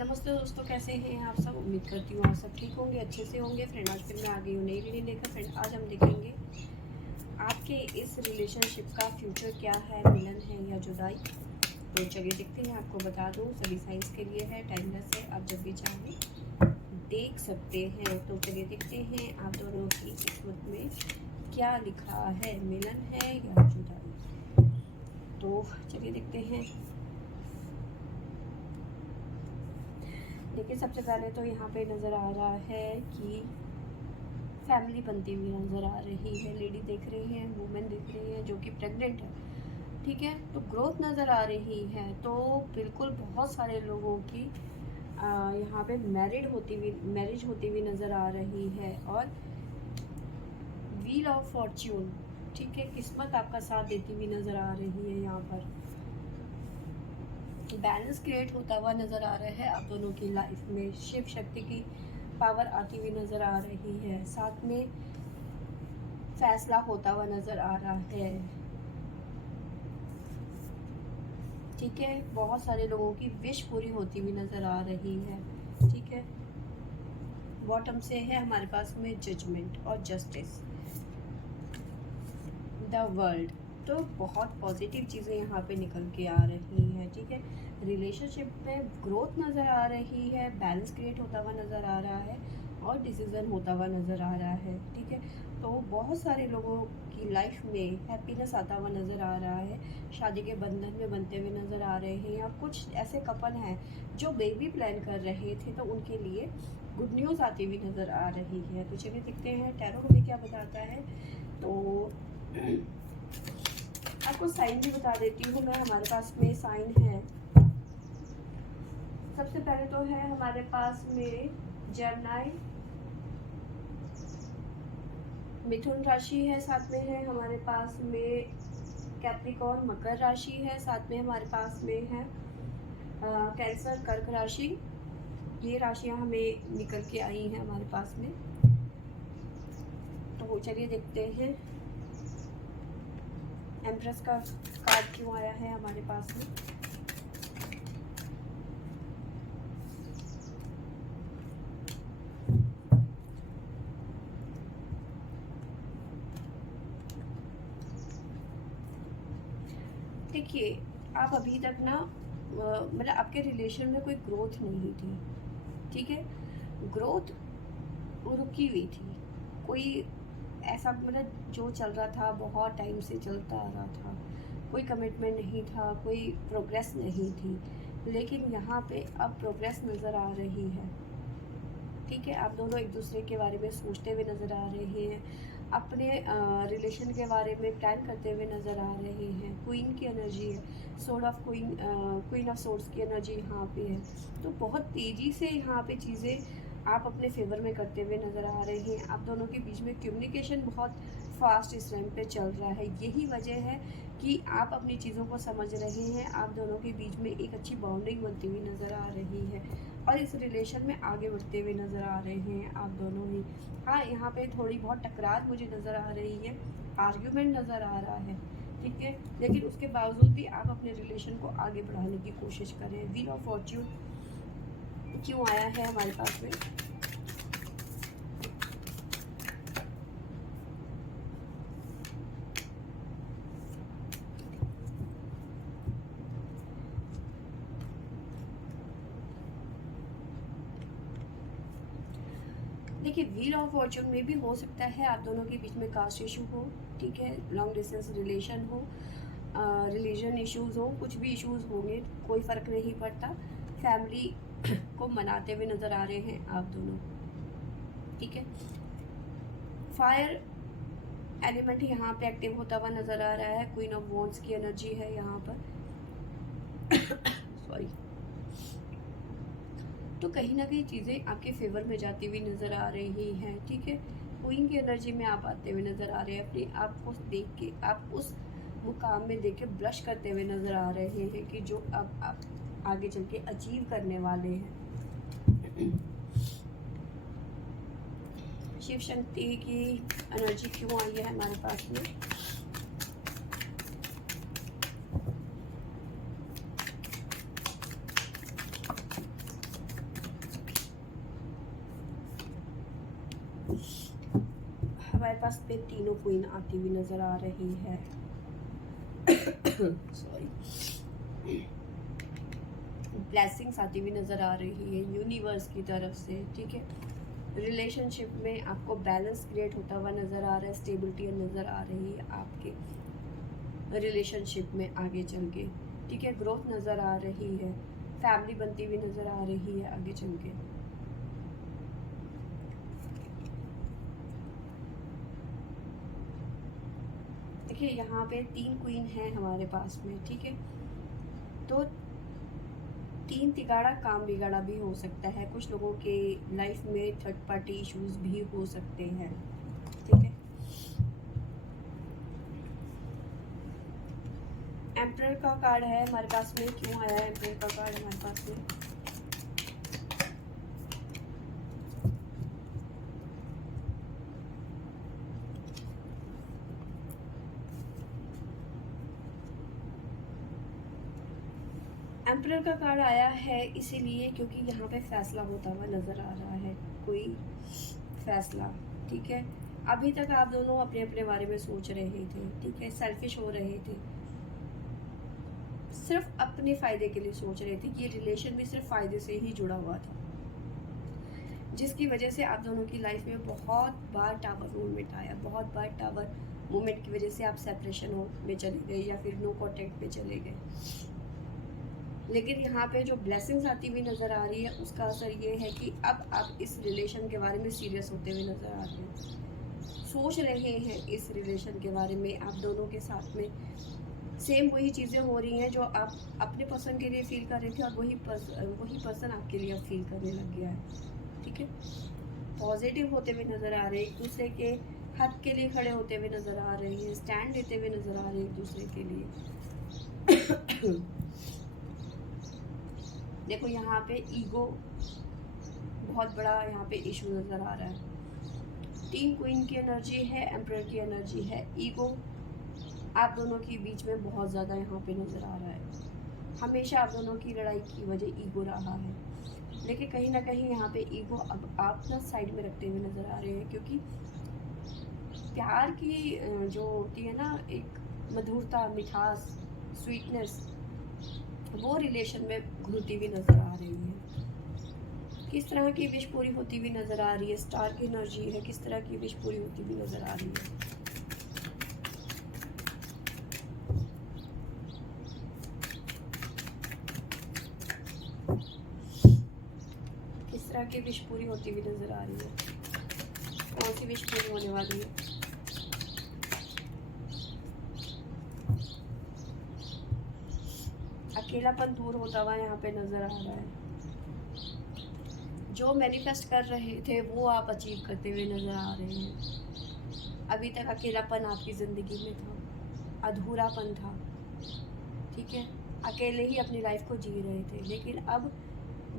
नमस्ते दोस्तों, कैसे हैं आप सब। उम्मीद करती हूँ आप सब ठीक होंगे, अच्छे से होंगे। फ्रेंड, आज फिर मैं आ गई हूँ नई वीडियो लेकर। फ्रेंड, आज हम देखेंगे आपके इस रिलेशनशिप का फ्यूचर क्या है, मिलन है या जुदाई। तो चलिए देखते हैं। आपको बता दूँ, सभी साइंस के लिए है, टाइमलेस है, आप जब भी चाहें देख सकते हैं। तो चलिए देखते हैं आप दोनों की किस्मत में क्या लिखा है, मिलन है या जुदाई। तो चलिए देखते हैं। देखिए, सबसे पहले तो यहाँ पे नज़र आ रहा है कि फैमिली बनती हुई नज़र आ रही है। लेडी दिख रही है, वुमेन दिख रही है जो कि प्रेग्नेंट है, ठीक है। तो ग्रोथ नज़र आ रही है। तो बिल्कुल बहुत सारे लोगों की यहाँ पे मैरिज होती हुई नज़र आ रही है। और व्हील ऑफ फॉर्च्यून, ठीक है, किस्मत आपका साथ देती हुई नज़र आ रही है। यहाँ पर बैलेंस क्रिएट होता हुआ नज़र आ रहा है आप दोनों की लाइफ में। शिव शक्ति की पावर आती हुई नज़र आ रही है। साथ में फैसला होता हुआ नज़र आ रहा है, ठीक है। बहुत सारे लोगों की विश पूरी होती हुई नज़र आ रही है, ठीक है। बॉटम से है हमारे पास में जजमेंट और जस्टिस, द वर्ल्ड। तो बहुत पॉजिटिव चीज़ें यहाँ पे निकल के आ रही हैं, ठीक है। रिलेशनशिप में ग्रोथ नज़र आ रही है, बैलेंस क्रिएट होता हुआ नज़र आ रहा है और डिसीजन होता हुआ नज़र आ रहा है, ठीक है। तो बहुत सारे लोगों की लाइफ में हैप्पीनेस आता हुआ नज़र आ रहा है, शादी के बंधन में बनते हुए नज़र आ रहे हैं। या कुछ ऐसे कपल हैं जो बेबी प्लान कर रहे थे, तो उनके लिए गुड न्यूज़ आती हुई नज़र आ रही है। तो चलिए देखते हैं टैरो हमें क्या बताता है। तो आपको साइन भी बता देती हूँ मैं। हमारे पास में साइन है, सबसे पहले तो है हमारे पास में जेमिनी, मिथुन राशि है। साथ में है हमारे पास में कैप्रिकॉर्न, मकर राशि है। साथ में हमारे पास में है कैंसर, कर्क राशि। ये राशियां हमें निकल के आई हैं हमारे पास में। तो चलिए देखते हैं एम्प्रेस का कार्ड क्यों आया है हमारे पास में। देखिए, आप अभी तक ना मतलब आपके रिलेशन में कोई ग्रोथ नहीं थी, ठीक है। ग्रोथ रुकी हुई थी। कोई ऐसा मतलब जो चल रहा था बहुत टाइम से चलता आ रहा था, कोई कमिटमेंट नहीं था, कोई प्रोग्रेस नहीं थी। लेकिन यहाँ पे अब प्रोग्रेस नज़र आ रही है, ठीक है। आप दोनों एक दूसरे के बारे में सोचते हुए नज़र आ रहे हैं, अपने रिलेशन के बारे में प्लान करते हुए नज़र आ रहे हैं। क्वीन की एनर्जी है, sword of queen, queen of swords की एनर्जी यहाँ पे है। तो बहुत तेज़ी से यहाँ पे चीज़ें आप अपने फेवर में करते हुए नज़र आ रहे हैं। आप दोनों के बीच में कम्युनिकेशन बहुत फास्ट इस टाइम पे चल रहा है। यही वजह है कि आप अपनी चीज़ों को समझ रहे हैं। आप दोनों के बीच में एक अच्छी बाउंडिंग बनती हुई नज़र आ रही है और इस रिलेशन में आगे बढ़ते हुए नज़र आ रहे हैं आप दोनों ही। हाँ, यहाँ पे थोड़ी बहुत टकरार मुझे नज़र आ रही है, आर्ग्यूमेंट नज़र आ रहा है, ठीक है। लेकिन उसके बावजूद भी आप अपने रिलेशन को आगे बढ़ाने की कोशिश करें। व्हील ऑफ फॉर्च्यून क्यों आया है हमारे पास में। देखिए, व्हील ऑफ फॉर्च्यून में भी हो सकता है आप दोनों के बीच में कास्ट इशू हो, ठीक है, लॉन्ग डिस्टेंस रिलेशन हो, रिलीजन इश्यूज हो, कुछ भी इश्यूज होंगे, कोई फ़र्क नहीं पड़ता। फैमिली को मनाते हुए नज़र आ रहे हैं आप दोनों, ठीक है। फायर एलिमेंट यहाँ पे एक्टिव होता हुआ नज़र आ रहा है। क्वीन ऑफ वॉन्ड्स की एनर्जी है यहाँ पर सॉरी। तो कहीं ना कहीं चीज़ें आपके फेवर में जाती हुई नज़र आ रही हैं, ठीक है। क्वीन की एनर्जी में आप आते हुए नज़र आ रहे हैं। अपने आप को देख के, आप उस मुकाम में देख के ब्लश करते हुए नज़र आ रहे हैं कि जो अब आप आगे चल के अचीव करने वाले हैं। शिव शक्ति की एनर्जी क्यों आई है हमारे पास में। हमारे पास पे तीनों क्वीन आती हुई नज़र आ रही है। सॉरी, ब्लेसिंग्स आती हुई नज़र आ रही है यूनिवर्स की तरफ से, ठीक है। रिलेशनशिप में आपको बैलेंस क्रिएट होता हुआ नज़र आ रहा है, स्टेबिलिटी नज़र आ रही है आपके रिलेशनशिप में आगे चल के, ठीक है। ग्रोथ नज़र आ रही है, फैमिली बनती हुई नज़र आ रही है आगे चल के। देखिए यहाँ पे 3 क्वीन है हमारे पास में, ठीक है। तो 3 तिगाड़ा काम बिगाड़ा भी हो सकता है, कुछ लोगों के लाइफ में थर्ड पार्टी इश्यूज भी हो सकते हैं, ठीक है। एम्परर का कार्ड है हमारे पास में, क्यों आया है एम्परर का कार्ड हमारे पास में? एम्परर का कार्ड आया है इसीलिए क्योंकि यहाँ पे फैसला होता हुआ नज़र आ रहा है, कोई फैसला, ठीक है। अभी तक आप दोनों अपने अपने बारे में सोच रहे थे, ठीक है, सेल्फिश हो रहे थे, सिर्फ अपने फ़ायदे के लिए सोच रहे थे कि ये रिलेशन भी सिर्फ फ़ायदे से ही जुड़ा हुआ था, जिसकी वजह से आप दोनों की लाइफ में बहुत बार टावर मूवमेंट आया, बहुत बार टावर मूवमेंट की वजह से आप सेपरेशन में चले गए या फिर नो कॉन्टेक्ट पे चले गए। लेकिन यहाँ पे जो ब्लेसिंग्स आती हुई नज़र आ रही है उसका असर ये है कि अब आप इस रिलेशन के बारे में सीरियस होते हुए नज़र आ रहे हैं, सोच रहे हैं इस रिलेशन के बारे में। आप दोनों के साथ में सेम वही चीज़ें हो रही हैं जो आप अपने पसंद के लिए फील कर रहे थे और वही पर्सन आपके लिए अब फील करने लग गया है, ठीक है। पॉजिटिव होते हुए नज़र आ रहे हैं, एक दूसरे के हक के लिए खड़े होते हुए नज़र आ रहे हैं, स्टैंड लेते हुए नज़र आ रहे हैं एक दूसरे के लिए। देखो यहाँ पे ईगो बहुत बड़ा यहाँ पे इशू नज़र आ रहा है। 3 क्वीन की एनर्जी है, एम्परर की एनर्जी है, ईगो आप दोनों के बीच में बहुत ज़्यादा यहाँ पे नज़र आ रहा है। हमेशा आप दोनों की लड़ाई की वजह ईगो रहा है, लेकिन कहीं ना कहीं यहाँ पे ईगो अब आप ना साइड में रखते हुए नज़र आ रहे हैं, क्योंकि प्यार की जो होती है ना एक मधुरता, मिठास, स्वीटनेस, वो रिलेशन में घुलती हुई नज़र आ रही है। किस तरह की विश पूरी होती हुई नज़र आ रही है, स्टार की एनर्जी है, किस तरह की विश पूरी होती हुई नज़र आ रही है। किस तरह की विश पूरी होती हुई नज़र आ रही है, कौन सी विश पूरी होने वाली है। अकेलापन दूर होता हुआ यहाँ पे नज़र आ रहा है। जो मैनिफेस्ट कर रहे थे वो आप अचीव करते हुए नज़र आ रहे हैं। अभी तक अकेलापन आपकी ज़िंदगी में था, अधूरापन था, ठीक है, अकेले ही अपनी लाइफ को जी रहे थे। लेकिन अब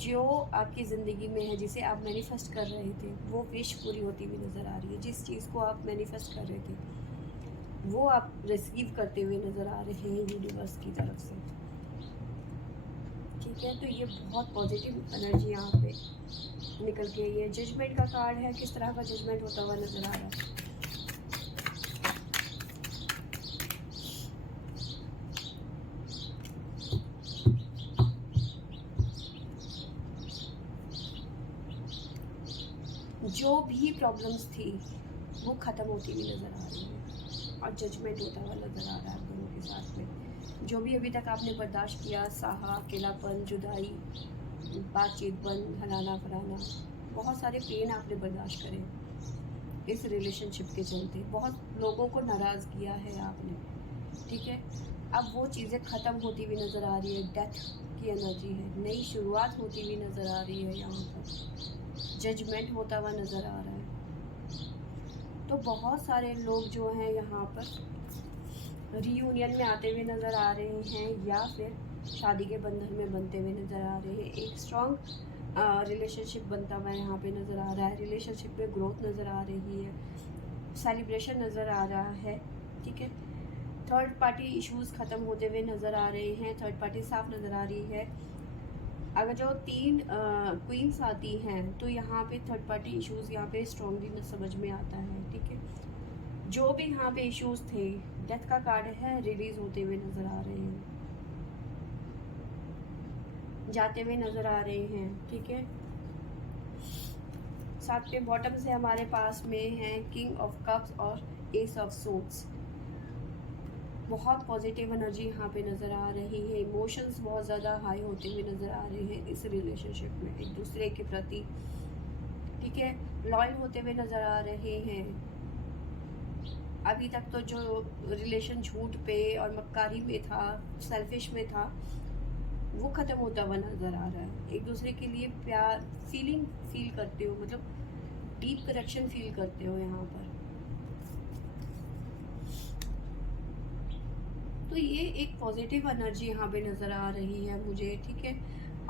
जो आपकी ज़िंदगी में है, जिसे आप मैनिफेस्ट कर रहे थे, वो विश पूरी होती हुई नज़र आ रही है। जिस चीज़ को आप मैनिफेस्ट कर रहे थे वो आप रिसीव करते हुए नज़र आ रहे हैं यूनिवर्स की तरफ से, ठीक है। तो ये बहुत पॉजिटिव एनर्जी यहाँ पे निकल के ये जजमेंट का कार्ड है। किस तरह का जजमेंट होता हुआ नजर आ रहा है। जो भी प्रॉब्लम्स थी वो ख़त्म होती हुई नज़र आ रही है और जजमेंट होता हुआ नज़र आ रहा है दोनों के साथ में। जो भी अभी तक आपने बर्दाश्त किया, सहा, अकेलापन, जुदाई, बातचीत बंद, हलाना फलाना, बहुत सारे पेन आपने बर्दाश्त करे इस रिलेशनशिप के चलते। बहुत लोगों को नाराज़ किया है आपने, ठीक है। अब वो चीज़ें ख़त्म होती हुई नज़र आ रही है। डेथ की एनर्जी है, नई शुरुआत होती हुई नज़र आ रही है। यहाँ पर जजमेंट होता हुआ नज़र आ रहा है। तो बहुत सारे लोग जो हैं यहाँ पर रीयूनियन में आते हुए नज़र आ रहे हैं या फिर शादी के बंधन में बनते हुए नज़र आ रहे हैं। एक स्ट्रॉन्ग रिलेशनशिप बनता हुआ यहाँ पे नज़र आ रहा है। रिलेशनशिप में ग्रोथ नज़र आ रही है, सेलिब्रेशन नज़र आ रहा है, ठीक है। थर्ड पार्टी इश्यूज़ ख़त्म होते हुए नज़र आ रहे हैं, थर्ड पार्टी साफ नज़र आ रही है। अगर जो 3 क्वींस आती हैं तो यहाँ पे थर्ड पार्टी इश्यूज़ यहाँ पे स्ट्रॉन्गली समझ में आता है, ठीक है। जो भी यहाँ पे इश्यूज़ थे, डेथ का कार्ड है, रिलीज़ होते हुए नज़र आ रहे हैं, जाते हुए नज़र आ रहे हैं, ठीक है। साथ पे बॉटम से हमारे पास में है किंग ऑफ कप्स और एस ऑफ सोर्ड्स। बहुत पॉजिटिव एनर्जी यहाँ पे नज़र आ रही है, इमोशंस बहुत ज़्यादा हाई होते हुए नज़र आ रहे हैं इस रिलेशनशिप में एक दूसरे के प्रति, ठीक है। लॉयल होते हुए नज़र आ रहे हैं। अभी तक तो जो रिलेशन झूठ पे और मक्कारी में था, सेल्फिश में था, वो ख़त्म होता हुआ नज़र आ रहा है। एक दूसरे के लिए प्यार फील करते हो, मतलब डीप कनेक्शन फील करते हो यहाँ पर। तो ये एक पॉजिटिव एनर्जी यहाँ पे नज़र आ रही है मुझे, ठीक है।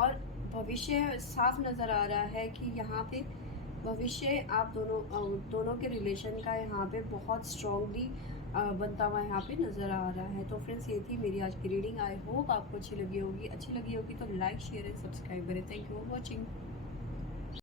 और भविष्य साफ नज़र आ रहा है कि यहाँ पे भविष्य आप दोनों के रिलेशन का यहाँ पे बहुत स्ट्रॉन्गली बनता हुआ यहाँ पे नज़र आ रहा है। तो फ्रेंड्स, ये थी मेरी आज की रीडिंग। आई होप आपको अच्छी लगी होगी तो लाइक शेयर एंड सब्सक्राइब करें। Thank you for watching.